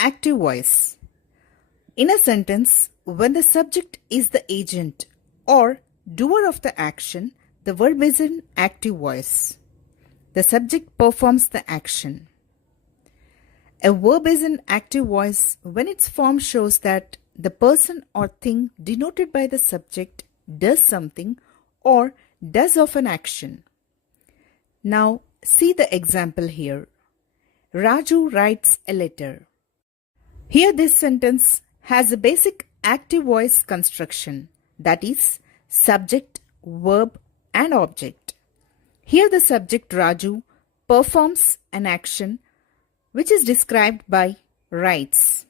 active voice. In a sentence, when the subject is the agent or doer of the action, the verb is in active voice. The subject performs the action. A verb is in active voice when its form shows that the person or thing denoted by the subject does something or does of an action. Now see the example here. Raju writes a letter. Here this sentence has a basic active voice construction, that is, subject, verb and object. Here the subject Raju performs an action which is described by writes.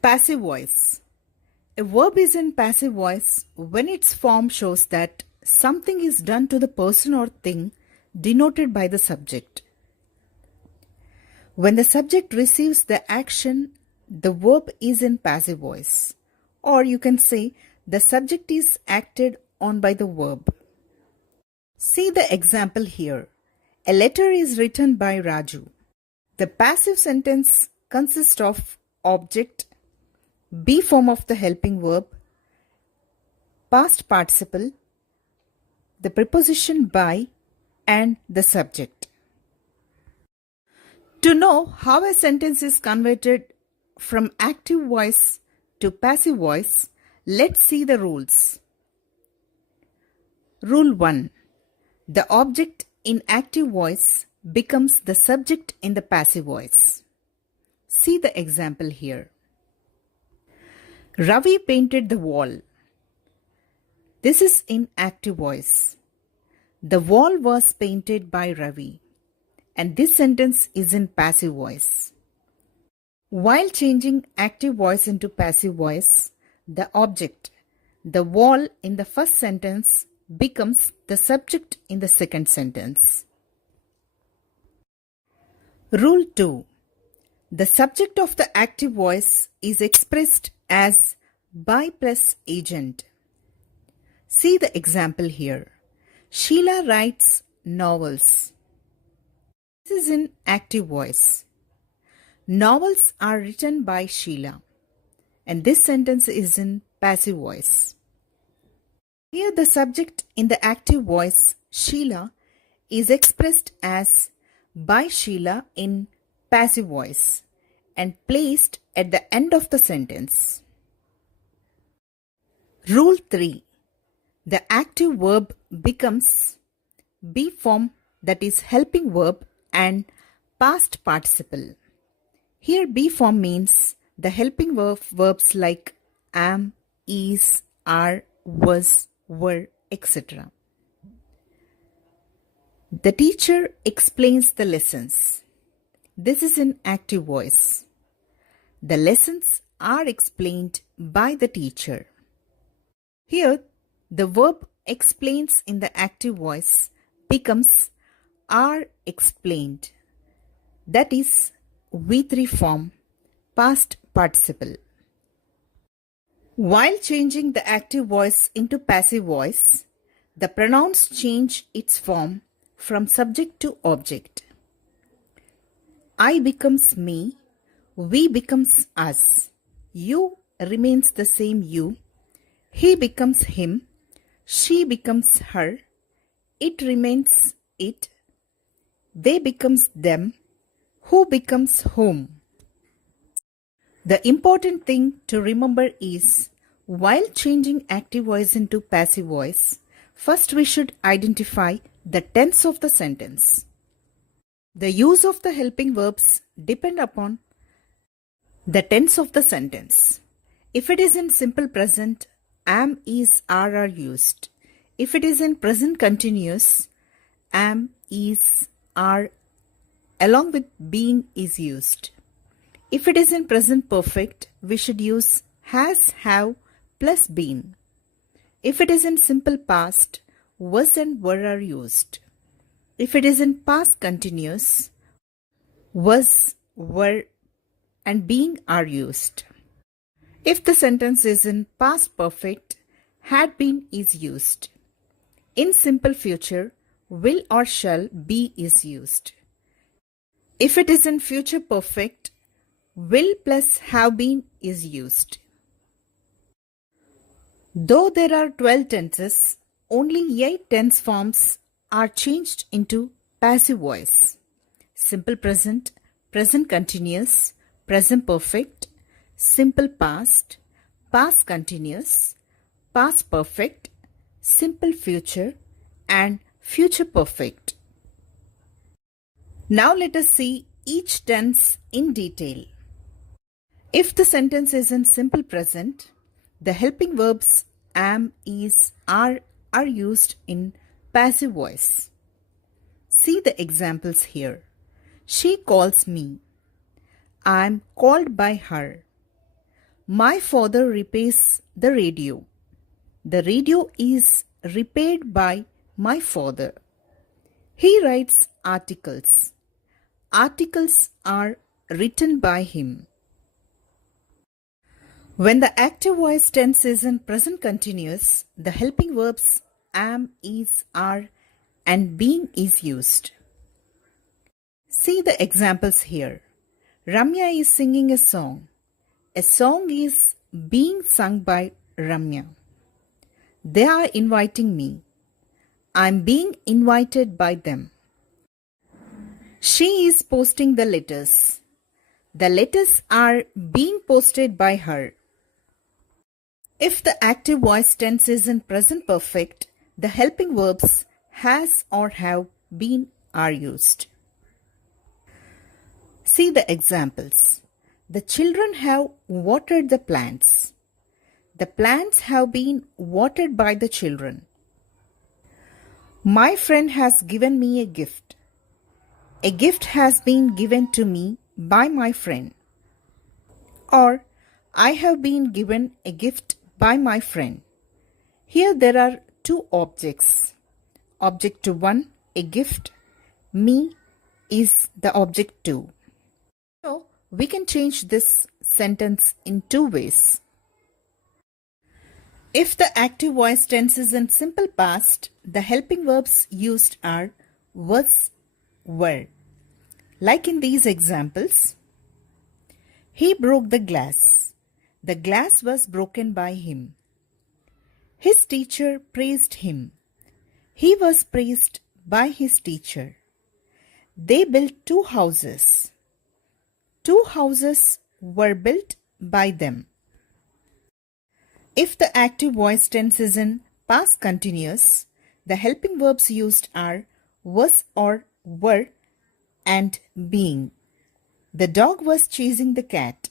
Passive voice. A verb is in passive voice when its form shows that something is done to the person or thing denoted by the subject. When the subject receives the action, the verb is in passive voice, or you can say the subject is acted on by the verb. See the example here. A letter is written by Raju. The passive sentence consists of object, be form of the helping verb, past participle, the preposition by, and the subject. To know how a sentence is converted from active voice to passive voice, let's see the rules. Rule 1. The object in active voice becomes the subject in the passive voice. See the example here. Ravi painted the wall. This is in active voice. The wall was painted by Ravi, and this sentence is in passive voice. While changing active voice into passive voice, the object, the wall in the first sentence, becomes the subject in the second sentence. Rule 2. The subject of the active voice is expressed as by plus agent. See the example here. Sheila writes novels. This is in active voice. Novels are written by Sheila, and this sentence is in passive voice. Here the subject in the active voice, Sheila, is expressed as by Sheila in passive voice and placed at the end of the sentence. Rule 3. The active verb becomes be form, that is helping verb, and past participle. Here be form means the helping verbs like am, is, are, was, were, etc. The teacher explains the lessons. This is in active voice. The lessons are explained by the teacher. Here, the verb explains in the active voice becomes are explained. That is V3 form, past participle. While changing the active voice into passive voice, the pronouns change its form from subject to object. I becomes me, we becomes us, you remains the same you, he becomes him, she becomes her, it remains it, they becomes them, who becomes whom. The important thing to remember is, while changing active voice into passive voice, first we should identify the tense of the sentence. The use of the helping verbs depend upon the tense of the sentence. If it is in simple present, am, is, are used. If it is in present continuous, am, is, are along with being is used. If it is in present perfect, we should use has, have plus been. If it is in simple past, was and were are used. If it is in past continuous, was, were and being are used. If the sentence is in past perfect, had been is used. In simple future, will or shall be is used. If it is in future perfect, will plus have been is used. Though there are 12 tenses, only 8 tense forms are changed into passive voice. Simple present, present continuous, present perfect, simple past, past continuous, past perfect, simple future, and future perfect. Now let us see each tense in detail. If the sentence is in simple present, the helping verbs am, is, are used in passive voice. See the examples here. She calls me. I am called by her. My father repairs the radio. The radio is repaired by my father. He writes articles. Articles are written by him. When the active voice tense is in present continuous, the helping verbs am, is, are, and being is used. See the examples here. Ramya is singing a song. A song is being sung by Ramya. They are inviting me. I am being invited by them. She is posting the letters. The letters are being posted by her. If the active voice tense is in present perfect, the helping verbs has or have been are used. See the examples. The children have watered the plants. The plants have been watered by the children. My friend has given me a gift. A gift has been given to me by my friend. Or, I have been given a gift by my friend. Here there are two objects. Object 1, a gift. Me is the object 2. So, we can change this sentence in two ways. If the active voice tense is in simple past, the helping verbs used are was, were. Like in these examples, he broke the glass. The glass was broken by him. His teacher praised him. He was praised by his teacher. They built 2 houses. 2 houses were built by them. If the active voice tense is in past continuous, the helping verbs used are was or were and being. The dog was chasing the cat.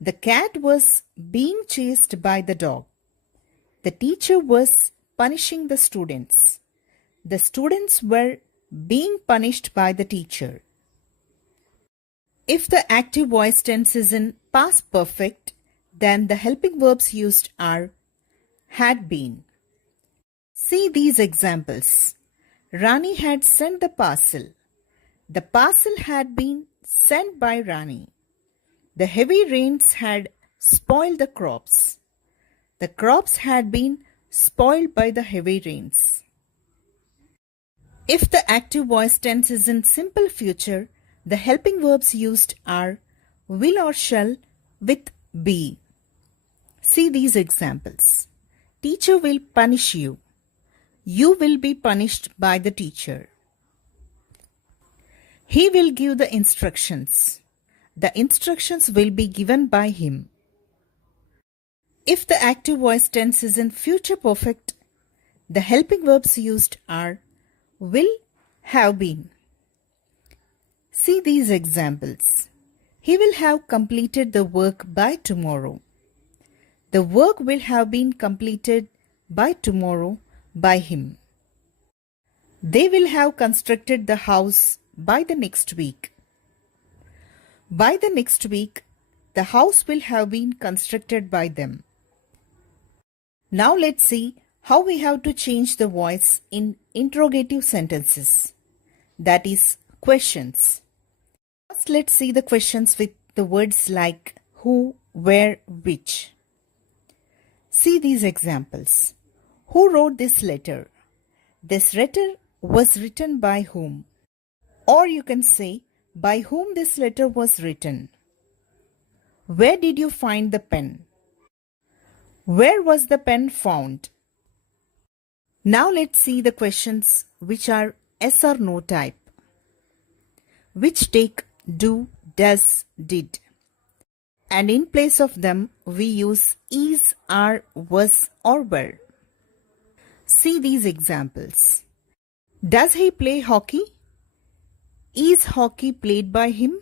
The cat was being chased by the dog. The teacher was punishing the students. The students were being punished by the teacher. If the active voice tense is in past perfect, then the helping verbs used are had been. See these examples. Rani had sent the parcel. The parcel had been sent by Rani. The heavy rains had spoiled the crops. The crops had been spoiled by the heavy rains. If the active voice tense is in simple future, the helping verbs used are will or shall with be. See these examples. Teacher will punish you. You will be punished by the teacher. He will give the instructions. The instructions will be given by him. If the active voice tense is in future perfect, the helping verbs used are will, have been. See these examples. He will have completed the work by tomorrow. The work will have been completed by tomorrow by him. They will have constructed the house by the next week. By the next week, the house will have been constructed by them. Now let's see how we have to change the voice in interrogative sentences, that is, questions. First, let's see the questions with the words like who, where, which. See these examples. Who wrote this letter? This letter was written by whom? Or you can say, by whom this letter was written. Where did you find the pen? Where was the pen found? Now let's see the questions which are yes or no type, which take do, does, did. And in place of them, we use is, are, was or were. See these examples. Does he play hockey? Is hockey played by him?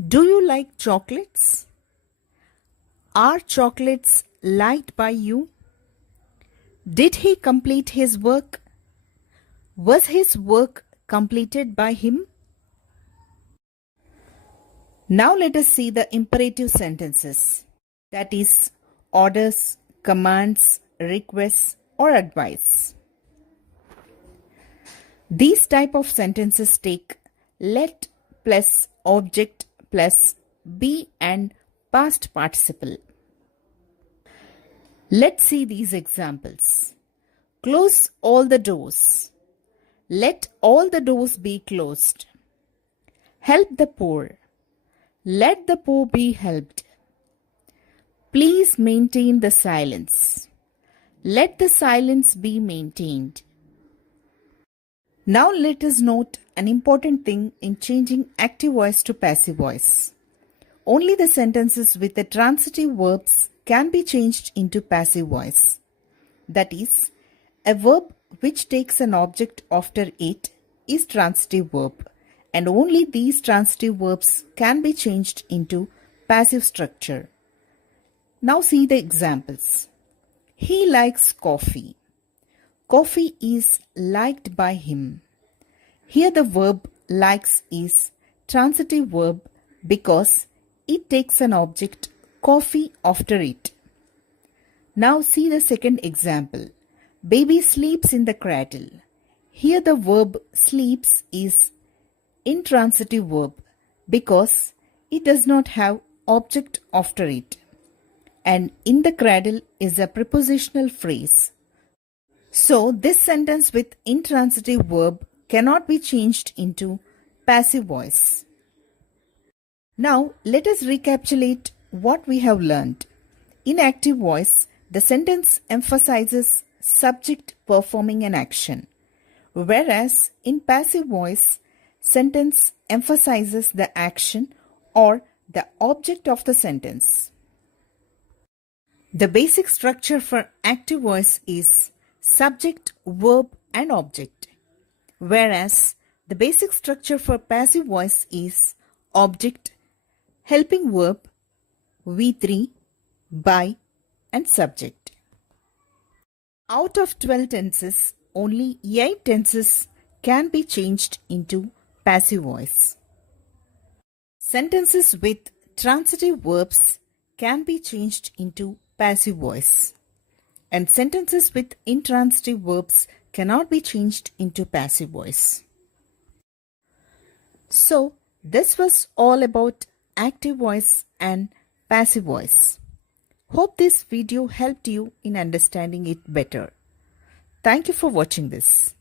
Do you like chocolates? Are chocolates liked by you? Did he complete his work? Was his work completed by him? Now let us see the imperative sentences, that is, orders, commands, requests or advice. These type of sentences take let plus object plus be and past participle. Let's see these examples. Close all the doors. Let all the doors be closed. Help the poor. Let the poor be helped. Please maintain the silence. Let the silence be maintained. Now let us note an important thing in changing active voice to passive voice. Only the sentences with the transitive verbs can be changed into passive voice. That is, a verb which takes an object after it is transitive verb, and only these transitive verbs can be changed into passive structure. Now see the examples. He likes coffee. Coffee is liked by him. Here the verb likes is transitive verb because it takes an object coffee after it. Now see the second example. Baby sleeps in the cradle. Here the verb sleeps is intransitive verb because it does not have object after it. And in the cradle is a prepositional phrase. So this sentence with intransitive verb cannot be changed into passive voice. Now let us recapitulate what we have learned. In active voice, the sentence emphasizes subject performing an action, whereas in passive voice, sentence emphasizes the action or the object of the sentence. The basic structure for active voice is subject, verb and object, whereas the basic structure for passive voice is object, helping verb, V3, by and subject. Out of 12 tenses, only 8 tenses can be changed into passive voice. Sentences with transitive verbs can be changed into passive voice, and sentences with intransitive verbs cannot be changed into passive voice. So, this was all about active voice and passive voice. Hope this video helped you in understanding it better. Thank you for watching this.